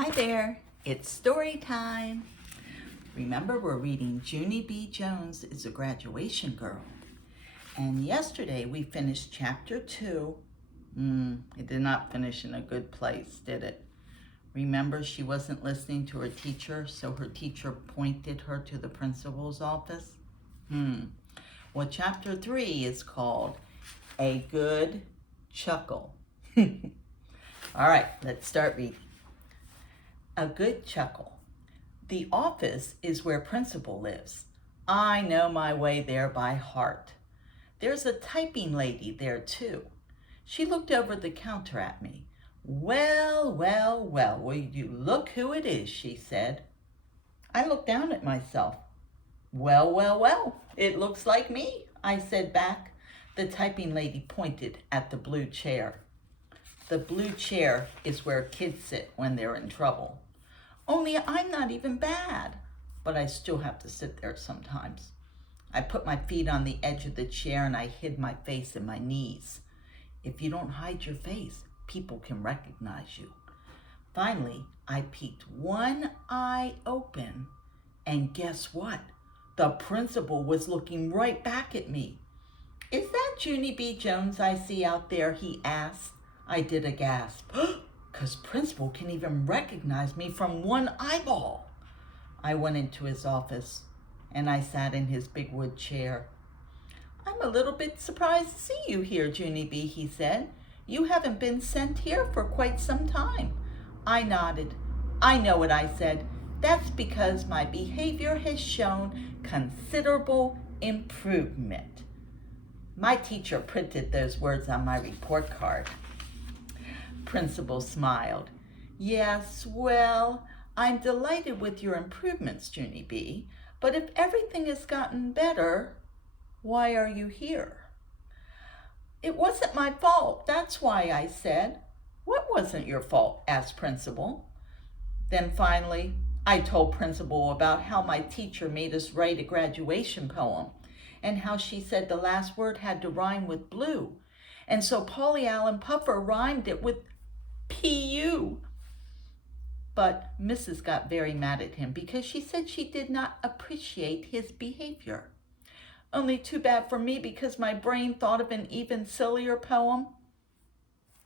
Hi there, it's story time. Remember, we're reading Junie B. Jones is a Graduation Girl. And yesterday we finished chapter 2. It did not finish in a good place, did it? Remember, she wasn't listening to her teacher, so her teacher pointed her to the principal's office? Well, chapter 3 is called A Good Chuckle. All right, let's start reading. A good chuckle. The office is where Principal lives. I know my way there by heart. There's a typing lady there too. She looked over the counter at me. Well, will you look who it is, she said. I looked down at myself. Well, it looks like me, I said back. The typing lady pointed at the blue chair. The blue chair is where kids sit when they're in trouble. Only I'm not even bad, but I still have to sit there sometimes. I put my feet on the edge of the chair and I hid my face in my knees. If you don't hide your face, people can recognize you. Finally, I peeked one eye open, and guess what? The principal was looking right back at me. Is that Junie B. Jones I see out there? He asked. I did a gasp. 'Cause Principal can even recognize me from one eyeball. I went into his office and I sat in his big wood chair. I'm a little bit surprised to see you here, Junie B., he said. You haven't been sent here for quite some time. I nodded. I know what I said. That's because my behavior has shown considerable improvement. My teacher printed those words on my report card. Principal smiled. Yes, well, I'm delighted with your improvements, Junie B., but if everything has gotten better, why are you here? It wasn't my fault, that's why, I said. What wasn't your fault? Asked Principal. Then finally, I told Principal about how my teacher made us write a graduation poem and how she said the last word had to rhyme with blue. And so Polly Allen Puffer rhymed it with P.U. But Mrs. got very mad at him because she said she did not appreciate his behavior. Only too bad for me because my brain thought of an even sillier poem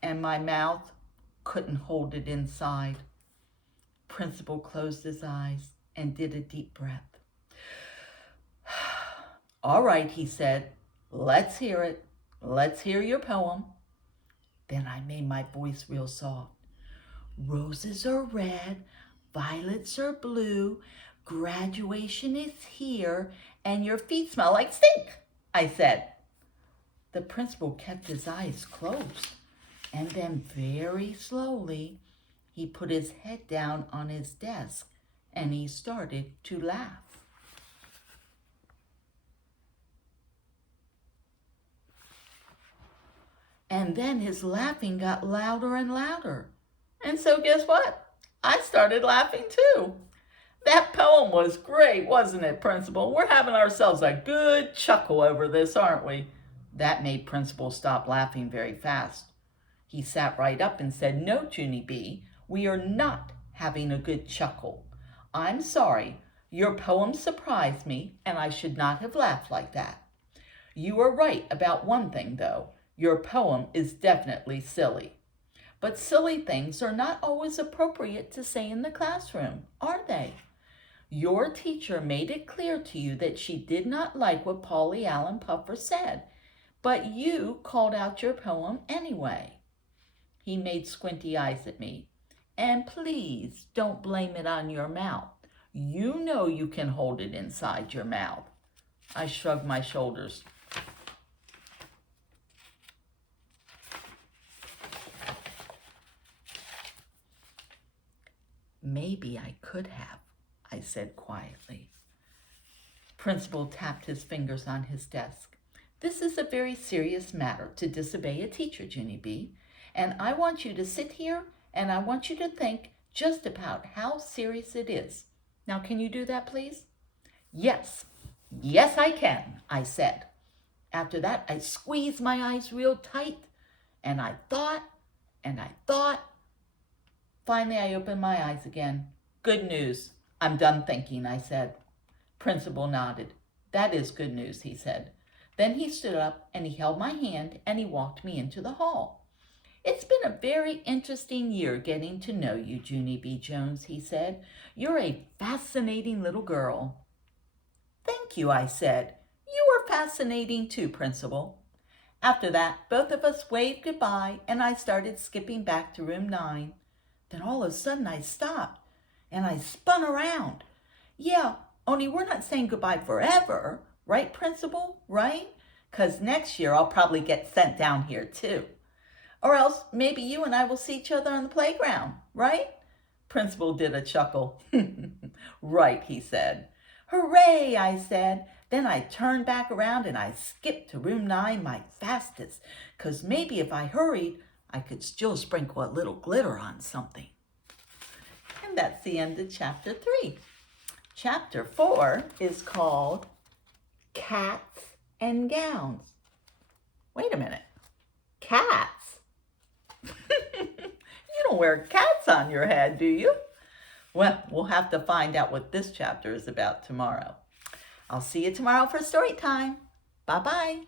and my mouth couldn't hold it inside. Principal closed his eyes and did a deep breath. All right, he said, let's hear it. Let's hear your poem. Then I made my voice real soft. Roses are red, violets are blue, graduation is here, and your feet smell like stink, I said. The principal kept his eyes closed, and then very slowly, he put his head down on his desk, and he started to laugh. And then his laughing got louder and louder. And so guess what? I started laughing too. That poem was great, wasn't it, Principal? We're having ourselves a good chuckle over this, aren't we? That made Principal stop laughing very fast. He sat right up and said, No, Junie B., we are not having a good chuckle. I'm sorry. Your poem surprised me, and I should not have laughed like that. You are right about one thing, though. Your poem is definitely silly. But silly things are not always appropriate to say in the classroom, are they? Your teacher made it clear to you that she did not like what Polly Allen Puffer said, but you called out your poem anyway. He made squinty eyes at me. And please don't blame it on your mouth. You know you can hold it inside your mouth. I shrugged my shoulders. Maybe I could have, I said quietly. Principal tapped his fingers on his desk. This is a very serious matter to disobey a teacher, Junie B., and I want you to sit here and I want you to think just about how serious it is. Now, can you do that, please? Yes, I can, I said. After that, I squeezed my eyes real tight and I thought, Finally, I opened my eyes again. Good news. I'm done thinking, I said. Principal nodded. That is good news, he said. Then he stood up and he held my hand and he walked me into the hall. It's been a very interesting year getting to know you, Junie B. Jones, he said. You're a fascinating little girl. Thank you, I said. You are fascinating too, Principal. After that, both of us waved goodbye and I started skipping back to room 9. Then all of a sudden I stopped and I spun around. Yeah, only we're not saying goodbye forever, right, Principal? Right? 'Cause next year I'll probably get sent down here too. Or else maybe you and I will see each other on the playground, right? Principal did a chuckle. Right, he said. Hooray, I said. Then I turned back around and I skipped to room 9 my fastest, 'cause maybe if I hurried, I could still sprinkle a little glitter on something. And that's the end of chapter 3. Chapter 4 is called Cats and Gowns. Wait a minute. Cats? You don't wear cats on your head, do you? Well, we'll have to find out what this chapter is about tomorrow. I'll see you tomorrow for story time. Bye-bye.